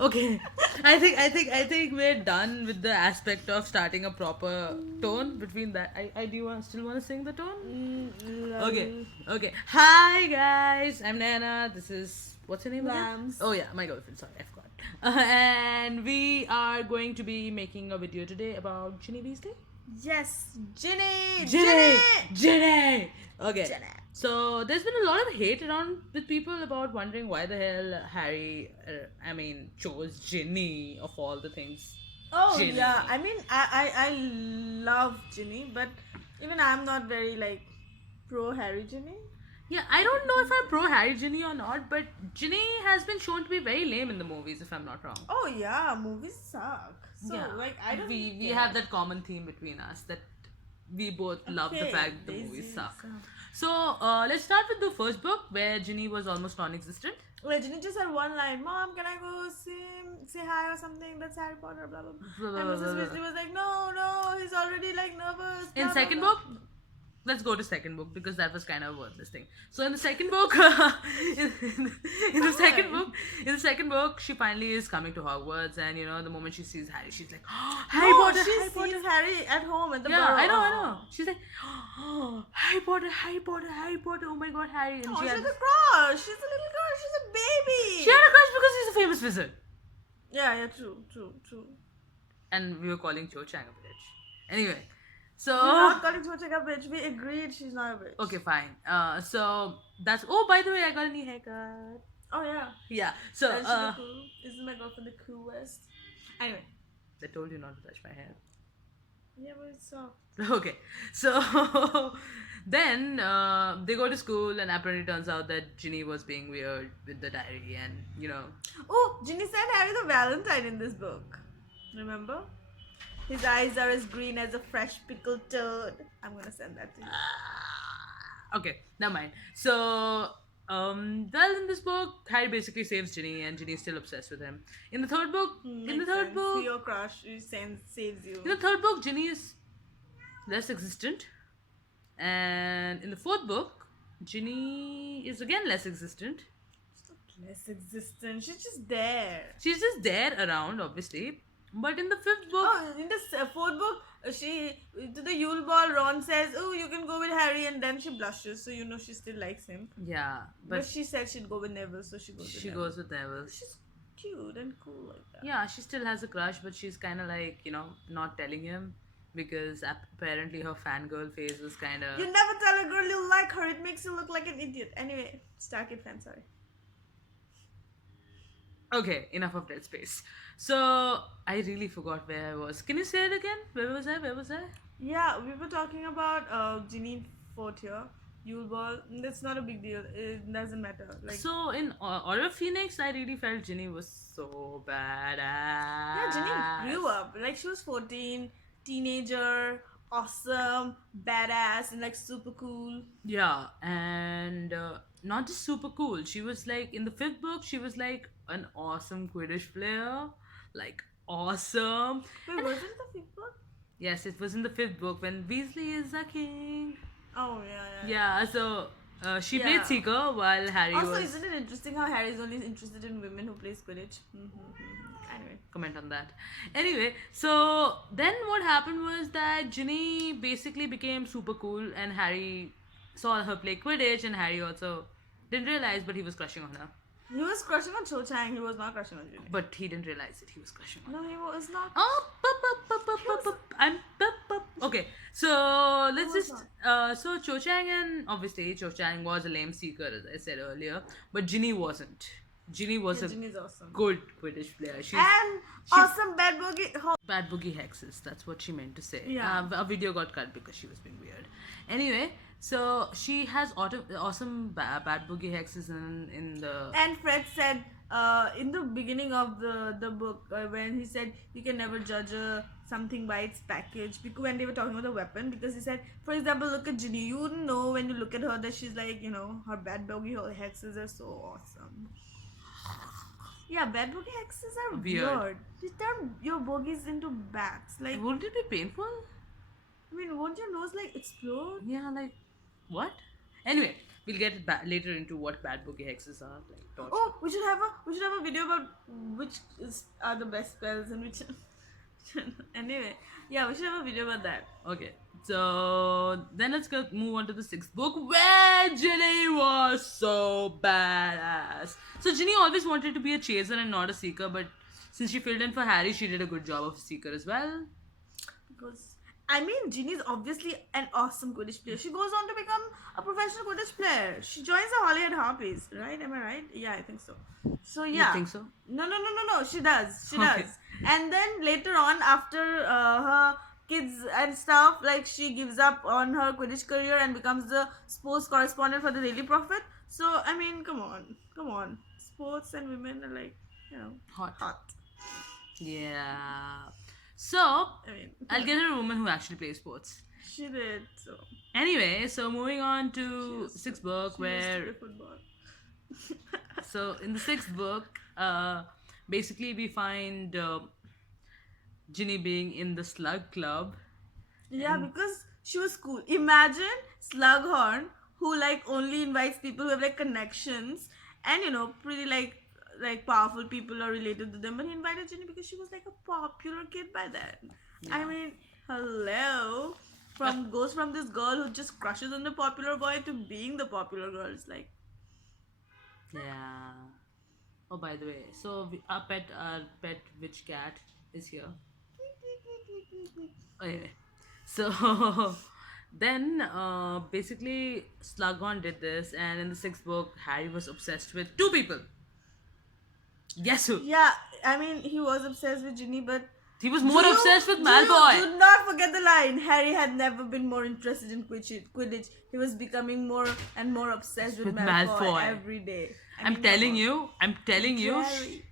Okay, I think we're done with the aspect of starting a proper tone between that. I do you still want to sing the tone? Okay, Lol. okay. Hi guys, I'm Nana. This is what's your name again? Lambs. Oh yeah, my girlfriend. Sorry, I forgot. And we are going to be making a video today about Ginny Weasley. Yes, Ginny! Ginny! Ginny! Ginny! Okay. Ginny. So there's been a lot of hate around with people about wondering why the hell Harry, chose Ginny of all the things. Oh Ginny. yeah, I mean, I love Ginny, but even I'm not very like pro Harry Ginny. Yeah, I don't know if I'm pro Harry Ginny or not, but Ginny has been shown to be very lame in the movies, if I'm not wrong. Oh yeah, movies suck. So Yeah, like I don't. we care. have that common theme between us that we both love the Okay, fact the they movies suck. suck. So let's start with the first book where Ginny was almost non-existent. Wait, Ginny just had one line. Mom, can I go say hi or something? That's Harry Potter, blah blah. Blah, blah, And blah, Mrs. blah, blah. Weasley was like, no, he's already like nervous. In blah, blah, second blah. book, let's go to second book because that was kind of a worthless thing. So in the second book, in the second book, she finally is coming to Hogwarts, and the moment she sees Harry, she's like, oh, Harry No, Potter, she Harry Potter. sees Harry at home at the Yeah, burrow. I know. She's like, oh, Harry Potter, Harry Potter, Harry Potter. Oh my God, Harry! And Oh, she she's had a crush. She's a little girl. She's a baby. she had a crush because he's a famous wizard, Yeah, true. and we were calling Cho Chang a bitch. Anyway, so We're not calling Cho Chang a bitch. We agreed she's not a bitch. okay, fine. So that's. Oh, by the way, I got a new haircut. Oh yeah. Yeah. So And she's the cool. Isn't my girlfriend the coolest? Anyway. I told you not to touch my hair. Yeah, but it's soft. Okay, so then they go to school, and apparently turns out that Ginny was being weird with the diary, and Oh, Ginny sent Harry the Valentine in this book. Remember? His eyes are as green as a fresh pickled toad. I'm gonna send that to you. okay, never mind. So well, in this book, Harry basically saves Ginny, and Ginny is still obsessed with him. In the third book, Makes sense. See your crush, she saves you. in the third book, Ginny is less existent, and in the fourth book, Ginny is again less existent. She's not less existent. She's just there. She's just there around, obviously. But in the fifth book, Oh, in the fourth book, she to the Yule Ball. Ron says, "Oh, you can go with Harry," and then she blushes, so you know she still likes him. yeah, But but she said she'd go with Neville, so she goes. With she Neville. goes with Neville. She's cute and cool like that. Yeah, she still has a crush, but she's kind of like, not telling him because apparently her fangirl phase was kind of. You never tell a girl you like her. It makes you look like an idiot. Anyway, Starkid fan, sorry. Okay, enough of Dead Space. So, I really forgot where I was. Can you say it again? Where was I? Yeah, we were talking about Ginny fourth year. Yule Ball. That's not a big deal. It doesn't matter. Like So, in Order of Phoenix, I really felt Ginny was so badass. yeah, Ginny grew up. Like she was 14, teenager, awesome, badass, and like super cool. Yeah, and not just super cool. She was like, in the fifth book, she was like an awesome Quidditch player. Like, awesome. Wait, was it the fifth book? Yes, it was in the fifth book when Weasley is a king. Oh yeah. Yeah, so she Yeah. played Seeker while Harry Also, was. isn't it interesting how Harry's only interested in women who play Quidditch? Anyway. Comment on that. Anyway, so then what happened was that Ginny basically became super cool, and Harry saw her play Quidditch, and Harry also didn't realize, but he was crushing on her. He was crushing on Cho Chang. He was not crushing on Ginny. But he didn't realize it. He was crushing on her. No, he was not. Oh, okay. So let's was just so Cho Chang, and obviously Cho Chang was a lame seeker, as I said earlier, but Ginny wasn't. Ginny was a Ginny's awesome. good Quidditch player. She's And awesome bad boogie. bad boogie hexes. That's what she meant to say. Yeah. A video got cut because she was being weird. Anyway, so she has awesome bad boogie hexes in the. And Fred said in the beginning of the book when he said you can never judge something by its package, because when they were talking about the weapon, because he said, for example, look at Ginny, you wouldn't know when you look at her that she's like, her bad boogie hexes are so awesome. Yeah, bad boogie hexes are weird. They turn your bogies into bats. Like, Wouldn't it be painful? I mean, won't your nose like explode? Yeah, like what? Anyway, We'll get later into what bad bookie hexes are, like torture. Oh, we should have a video about which are the best spells and which. Anyway, yeah, we should have a video about that. Okay, so then let's move on to the sixth book where Ginny was so badass. So Ginny always wanted to be a chaser and not a seeker, but since she filled in for Harry, she did a good job of a seeker as well. Because I mean, Ginny is obviously an awesome Quidditch player. She goes on to become a professional Quidditch player. She joins the Holyhead Harpies, right? Am I right? Yeah, I think so. So yeah. You think so? No. She does. She Okay. does. And then later on, after her kids and stuff, like she gives up on her Quidditch career and becomes the sports correspondent for the Daily Prophet. So I mean, come on. Sports and women are like, hot. Yeah. So I mean, I'll get her a woman who actually plays sports. she did so. Anyway, so moving on to sixth book She used to where play football. so in the sixth book, basically we find Ginny being in the Slug Club. Yeah, because she was cool. Imagine Slughorn, who like only invites people who have like connections and pretty like powerful people are related to them. But he invited Ginny because she was like a popular kid by then. I mean, hello. Goes from this girl who just crushes on the popular boy to being the popular girl. It's like, Yeah. Oh, by the way, so our pet witch cat is here. Anyway, so then basically Slughorn did this, and in the sixth book, Harry was obsessed with two people. Guess who? yeah. I mean, he was obsessed with Ginny, but He was more obsessed with Malfoy. Do not forget the line. Harry had never been more interested in Quidditch. He was becoming more and more obsessed with Malfoy every day. I'm telling you. Harry.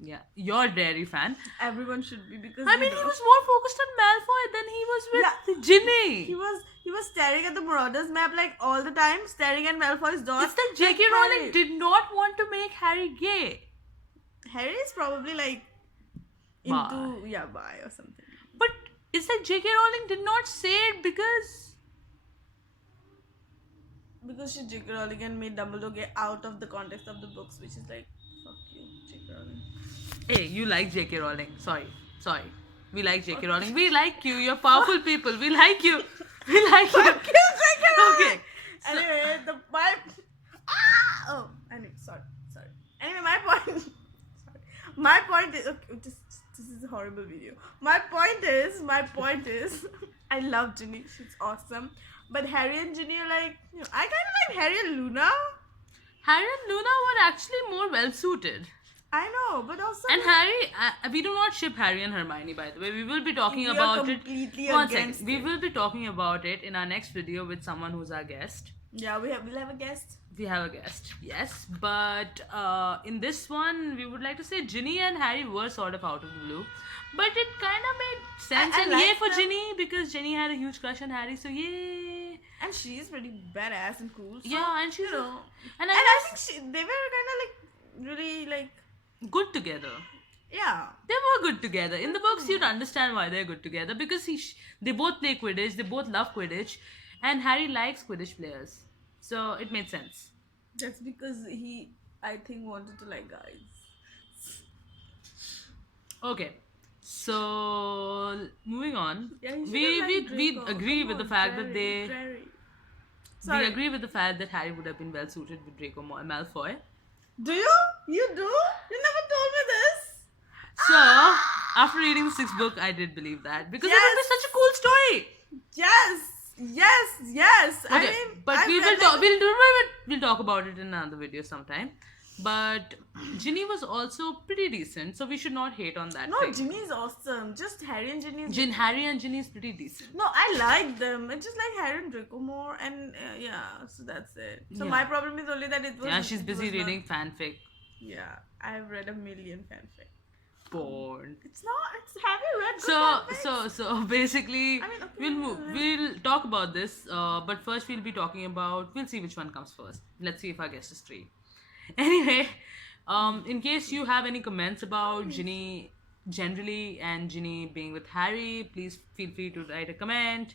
Yeah, you're a Dairy fan. Everyone should be because I mean, he was more focused on Malfoy than he was with Ginny. He was staring at the Marauders map like all the time, staring at Malfoy's door. It's like J.K. Rowling did not want to make Harry gay. Harry is probably like into bi or something. But it's like J.K. Rowling did not say it because she J.K. Rowling and made Dumbledore get out of the context of the books, which is like, fuck you, J.K. Rowling. Hey, you like J.K. Rowling. Sorry. We like J.K. Rowling. We like you. You're powerful people. We like you. We like you. Fuck you, J.K. Rowling. Okay. Anyway, sorry. Anyway, my point is, okay, this is a horrible video. My point is, I love Ginny. She's awesome. But Harry and Ginny are like, I kind of like Harry and Luna. Harry and Luna were actually more well suited. I know, but also. And Harry, we do not ship Harry and Hermione, by the way. We will be talking about it. One second. We will be talking about it in our next video with someone who's our guest. Yeah, we'll have a guest. We have a guest, yes. But in this one, we would like to say Ginny and Harry were sort of out of the blue. But it kind of made sense. And yay for Ginny, because Ginny had a huge crush on Harry, so yay. And she's pretty badass and cool. So, yeah, and she's... And I think they were kind of like, really like... good together. Yeah. They were good together. In the books, you'd understand why they're good together. Because they both play Quidditch, they both love Quidditch. And Harry likes Quidditch players. So it made sense. That's because he, I think, wanted to like guys. Okay. So moving on. Yeah, we agree with the fact that they... Sorry. We agree with the fact that Harry would have been well suited with Draco Malfoy. Do you? You do? You never told me this. So, after reading the sixth book, I did believe that. Because it would be such a cool story. Yes. Okay, I mean, but we'll talk about it in another video sometime. But Ginny was also pretty decent, so we should not hate on that. No, Ginny is awesome. Just Harry and Ginny. Harry and Ginny is pretty decent. No, I like them. I just like Harry and Draco more, and so that's it. So my problem is only that it was. Yeah, she's busy reading fanfic. Yeah, I've read a million fanfic. Porn. It's not. Have you read good fanfics? So basically, I mean, okay, we'll talk about this. But first we'll be talking about. We'll see which one comes first. Let's see if our guest is free. Anyway, in case you have any comments about Ginny generally and Ginny being with Harry, please feel free to write a comment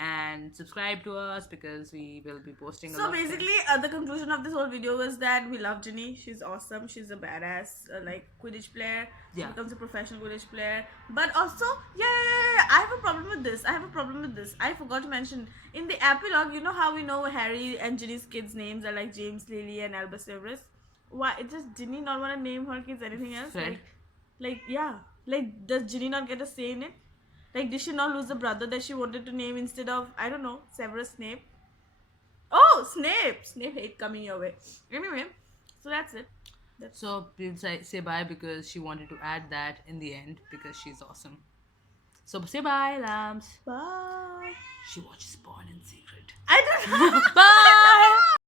and subscribe to us because we will be posting a So lot of basically, things. the conclusion of this whole video was that we love Ginny. She's awesome. She's a badass, like Quidditch player. She Yeah. becomes a professional Quidditch player. But also, yeah, I have a problem with this. I forgot to mention in the epilogue. You know how we know Harry and Ginny's kids' names are like James, Lily, and Albus Severus. Why? Does Ginny not want to name her kids anything else? Fred. Like does Ginny not get a say in it? Like, did she not lose a brother that she wanted to name instead of, I don't know, Severus Snape? Oh, Snape! Snape hate coming your way. Anyway, so that's it. So we'll say bye because she wanted to add that in the end because she's awesome. So say bye, lambs. Bye. She watches porn in secret. I don't know. Bye.